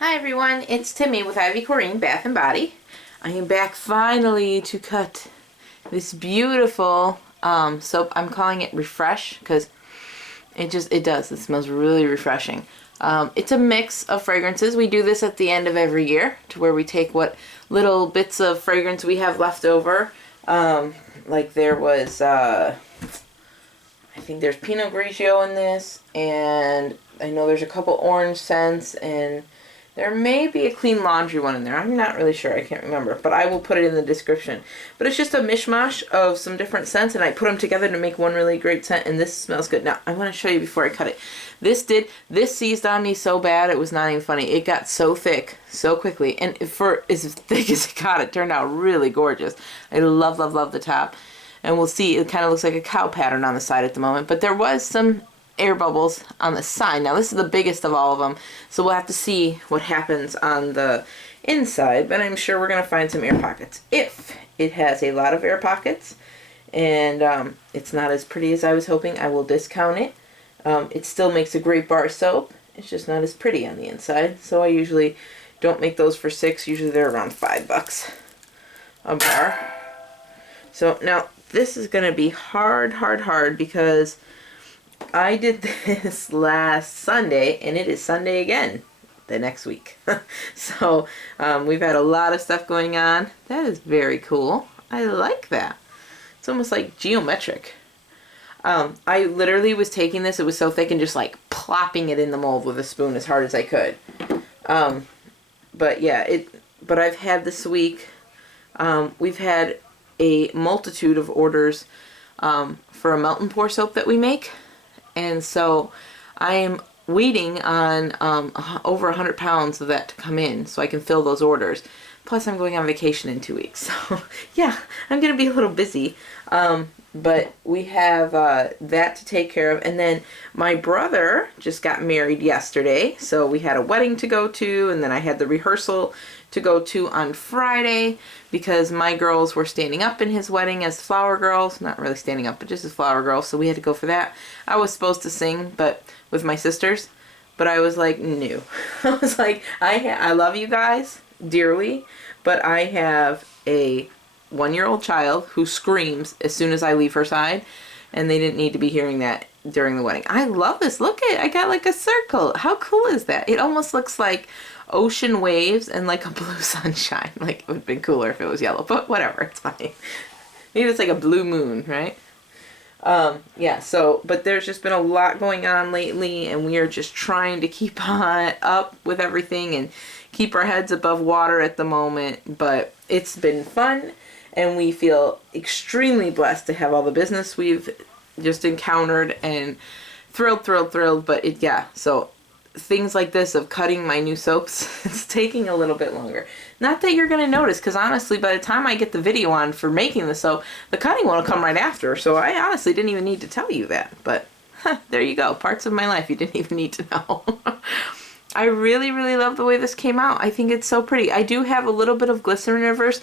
Hi everyone, it's Timmy with Ivy Corrine Bath and Body. I am back finally to cut this beautiful soap. I'm calling it Refresh because it smells really refreshing. It's a mix of fragrances. We do this at the end of every year to where we take what little bits of fragrance we have left over. Like there was, I think there's Pinot Grigio in this, and I know there's a couple orange scents, and there may be a Clean Laundry one in there. I'm not really sure. I can't remember. But I will put it in the description. But it's just a mishmash of some different scents, and I put them together to make one really great scent, and this smells good. Now, I want to show you before I cut it. This seized on me so bad, it was not even funny. It got so thick so quickly. And for as thick as it got, it turned out really gorgeous. I love, love, love the top. And we'll see, it kind of looks like a cow pattern on the side at the moment. But there was some air bubbles on the side. Now this is the biggest of all of them, so we'll have to see what happens on the inside, but I'm sure we're going to find some air pockets. If it has a lot of air pockets and it's not as pretty as I was hoping, I will discount it. It still makes a great bar soap. It's just not as pretty on the inside, so I usually don't make those for $6. Usually they're around $5 a bar. So now this is going to be hard because I did this last Sunday, and it is Sunday again the next week. So we've had a lot of stuff going on. That is very cool. I like that. It's almost like geometric. I literally was taking this, it was so thick, and just like plopping it in the mold with a spoon as hard as I could. But yeah, but I've had this week, we've had a multitude of orders for a melt and pour soap that we make. And so I am waiting on over 100 pounds of that to come in so I can fill those orders. Plus I'm going on vacation in 2 weeks. So yeah, I'm going to be a little busy. But we have that to take care of. And then my brother just got married yesterday. So we had a wedding to go to, and then I had the rehearsal to go to on Friday because my girls were standing up in his wedding as flower girls. Not really standing up, but just as flower girls. So we had to go for that. I was supposed to sing, but with my sisters. But I was like, no. I was like, I love you guys dearly, but I have a 1-year-old child who screams as soon as I leave her side, and they didn't need to be hearing that during the wedding. I love this. Look at it. I got like a circle. How cool is that? It almost looks like ocean waves and like a blue sunshine. Like it would have been cooler if it was yellow, but whatever. It's fine. Maybe it's like a blue moon, right? Yeah, so, but there's just been a lot going on lately, and we are just trying to keep up with everything and keep our heads above water at the moment, but it's been fun. And we feel extremely blessed to have all the business we've just encountered, and thrilled. But yeah, so things like this of cutting my new soaps, it's taking a little bit longer. Not that you're going to notice, because honestly, by the time I get the video on for making the soap, the cutting one will come right after. So I honestly didn't even need to tell you that. But there you go. Parts of my life you didn't even need to know. I really love the way this came out. I think it's so pretty. I do have a little bit of glycerin reverse.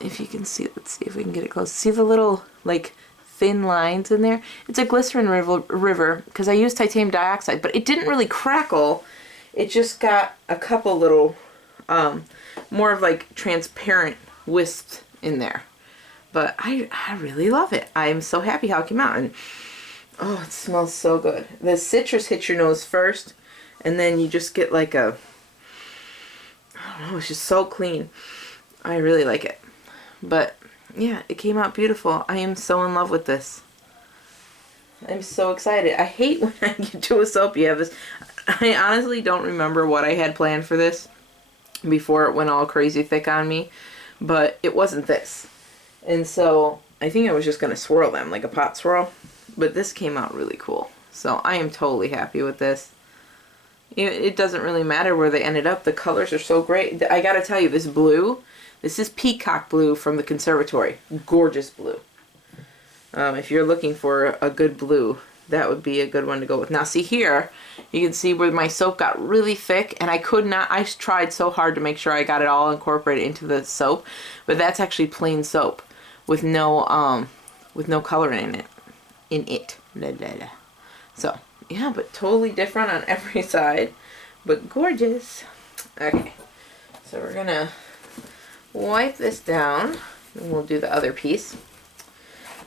If you can see, let's see if we can get it close. See the little like thin lines in there? It's a glycerin river because I used titanium dioxide, but it didn't really crackle. It just got a couple little more of like transparent wisps in there. But I really love it. I'm so happy how it came out, and oh, it smells so good. The citrus hits your nose first, and then you just get like I don't know, it's just so clean. I really like it. But yeah, it came out beautiful. I am so in love with this. I'm so excited. I hate when I get to a soap you have this. I honestly don't remember what I had planned for this before it went all crazy thick on me, but it wasn't this. And so I think I was just going to swirl them like a pot swirl, but this came out really cool. So I am totally happy with this. It doesn't really matter where they ended up. The colors are so great. I gotta tell you, this blue, this is peacock blue from the conservatory. Gorgeous blue. If you're looking for a good blue, that would be a good one to go with. Now see here, you can see where my soap got really thick, and I tried so hard to make sure I got it all incorporated into the soap, but that's actually plain soap with no color in it. Blah, blah, blah. So yeah, but totally different on every side, but gorgeous. Okay, so we're gonna wipe this down and we'll do the other piece.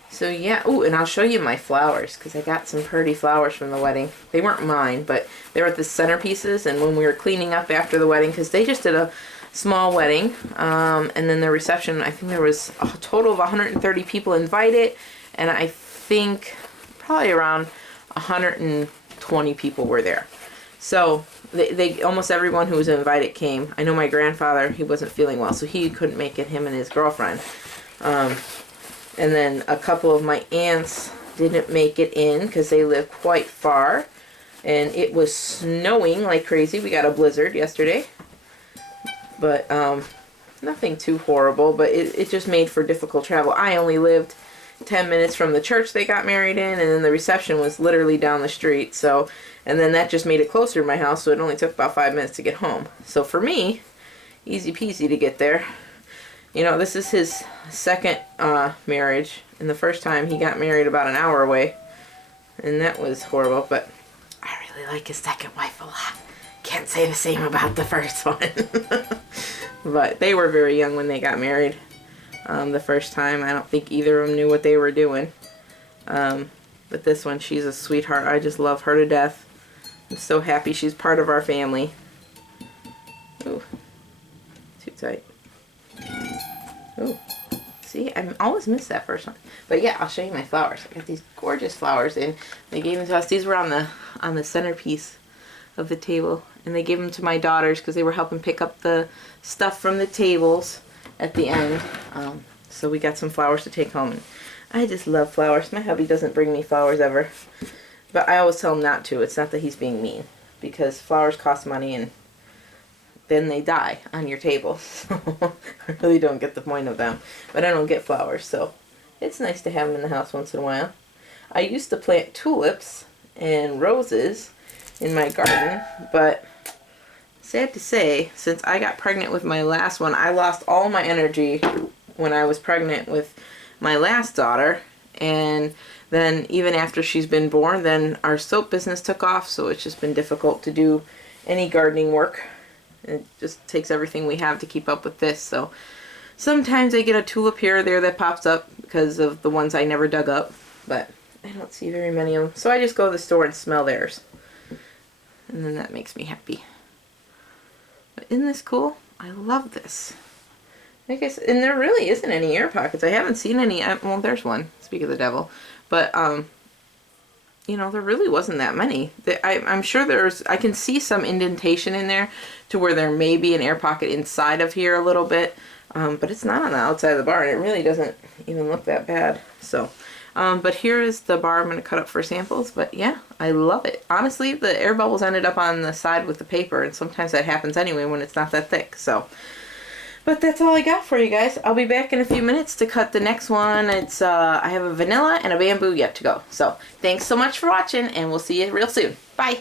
So yeah, oh, and I'll show you my flowers because I got some pretty flowers from the wedding. They weren't mine, but they were the centerpieces, and when we were cleaning up after the wedding, because they just did a small wedding, and then the reception, I think there was a total of 130 people invited, and I think probably around 120 people were there. So they almost everyone who was invited came. I know my grandfather, he wasn't feeling well, so he couldn't make it, him and his girlfriend. And then a couple of my aunts didn't make it in because they live quite far. And it was snowing like crazy. We got a blizzard yesterday. But nothing too horrible, but it just made for difficult travel. I only lived 10 minutes from the church they got married in, and then the reception was literally down the street. So, and then that just made it closer to my house, so it only took about 5 minutes to get home. So for me, easy peasy to get there. You know, this is his second marriage, and the first time he got married about an hour away, and that was horrible, but I really like his second wife a lot. Can't say the same about the first one. But they were very young when they got married the first time. I don't think either of them knew what they were doing. But this one, she's a sweetheart. I just love her to death. I'm so happy she's part of our family. Ooh, too tight. Ooh, see, I always miss that first one. But yeah, I'll show you my flowers. I got these gorgeous flowers, and they gave them to us. These were on the centerpiece of the table, and they gave them to my daughters because they were helping pick up the stuff from the tables at the end. So we got some flowers to take home. And I just love flowers. My hubby doesn't bring me flowers ever, but I always tell him not to. It's not that he's being mean, because flowers cost money, and then they die on your table. So I really don't get the point of them. But I don't get flowers, so it's nice to have them in the house once in a while. I used to plant tulips and roses in my garden, but sad to say, since I got pregnant with my last one, I lost all my energy when I was pregnant with my last daughter. And then even after she's been born, then our soap business took off, so it's just been difficult to do any gardening work. It just takes everything we have to keep up with this. So sometimes I get a tulip here or there that pops up because of the ones I never dug up, but I don't see very many of them. So I just go to the store and smell theirs, and then that makes me happy. But isn't this cool? I love this. Like I said, and there really isn't any air pockets. I haven't seen any. Well, there's one. Speak of the devil. But you know, there really wasn't that many. I'm sure I can see some indentation in there to where there may be an air pocket inside of here a little bit, but it's not on the outside of the bar, and it really doesn't even look that bad. So, but here is the bar I'm going to cut up for samples. But yeah, I love it. Honestly, the air bubbles ended up on the side with the paper, and sometimes that happens anyway when it's not that thick. So, but that's all I got for you guys. I'll be back in a few minutes to cut the next one. It's I have a vanilla and a bamboo yet to go. So thanks so much for watching, and we'll see you real soon. Bye.